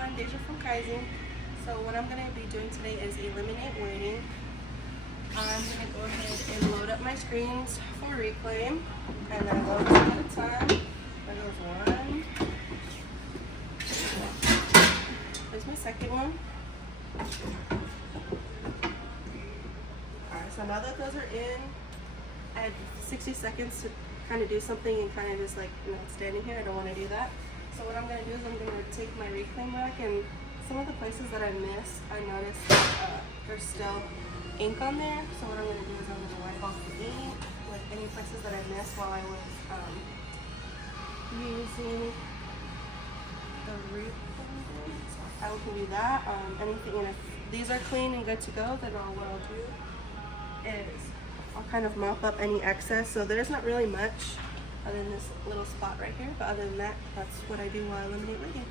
everyone, Deja from Kaizink. So what I'm going to be doing today is eliminate waiting. I'm going to go ahead and load up my screens for reclaim, and then load them at a time. There goes one. There's my second one. Alright, so now that those are in, I had 60 seconds to kind of do something and kind of just like, standing here. I don't want to do that. So what I'm going to do is I'm going to take my reclaim rack, and some of the places that I missed, I noticed that there's still ink on there. So what I'm going to do is I'm going to wipe off the ink with any places that I missed while I was using the reclaim. So I will do that. Anything, and if these are clean and good to go, then what I'll do is I'll kind of mop up any excess. So there's not really much other than this little spot right here, but other than that, that's what I do while I eliminate waiting.